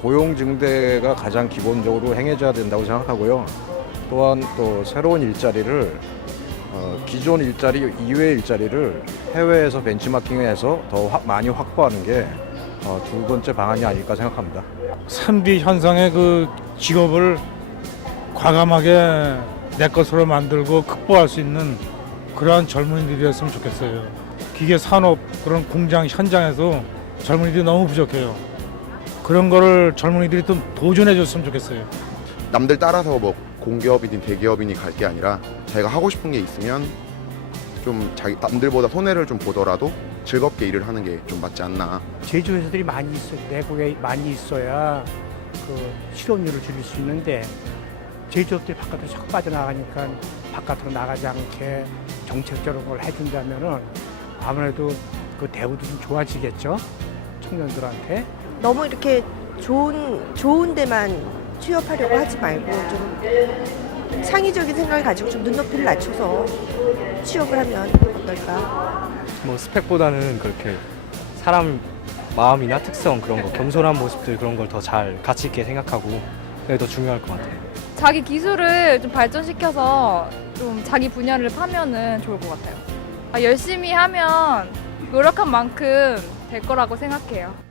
고용 증대가 가장 기본적으로 행해져야 된다고 생각하고요. 또한 또 새로운 일자리를 어, 기존 일자리 이외의 일자리를 해외에서 벤치마킹해서 더 확- 많이 확보하는 게 어, 두 번째 방안이 아닐까 생각합니다. 3D 현상의 그 직업을 과감하게 내 것으로 만들고 극복할 수 있는 그러한 젊은이들이었으면 좋겠어요. 기계 산업 그런 공장 현장에서 젊은이들이 너무 부족해요. 그런 거를 젊은이들이 좀 도전해 줬으면 좋겠어요. 남들 따라서 뭐 공기업이든 대기업이니 갈 게 아니라 자기가 하고 싶은 게 있으면 좀 자기 남들보다 손해를 좀 보더라도 즐겁게 일을 하는 게 좀 맞지 않나. 제조 회사들이 많이 있어요. 내국에 많이 있어야 그 실업률을 줄일 수 있는데 제조업들이 바깥으로 자꾸 빠져나가니까 바깥으로 나가지 않게 정책적으로 뭘 해준다면은 아무래도 그 대우도 좀 좋아지겠죠. 청년들한테. 너무 이렇게 좋은 좋은 데만 취업하려고 하지 말고 좀 창의적인 생각을 가지고 좀 눈높이를 낮춰서 취업을 하면 어떨까? 뭐 스펙보다는 그렇게 사람 마음이나 특성 그런 거 겸손한 모습들 그런 걸 더 잘 가치 있게 생각하고 그게 더 중요할 것 같아요. 자기 기술을 좀 발전시켜서 좀 자기 분야를 파면은 좋을 것 같아요. 아, 열심히 하면 노력한 만큼 될 거라고 생각해요.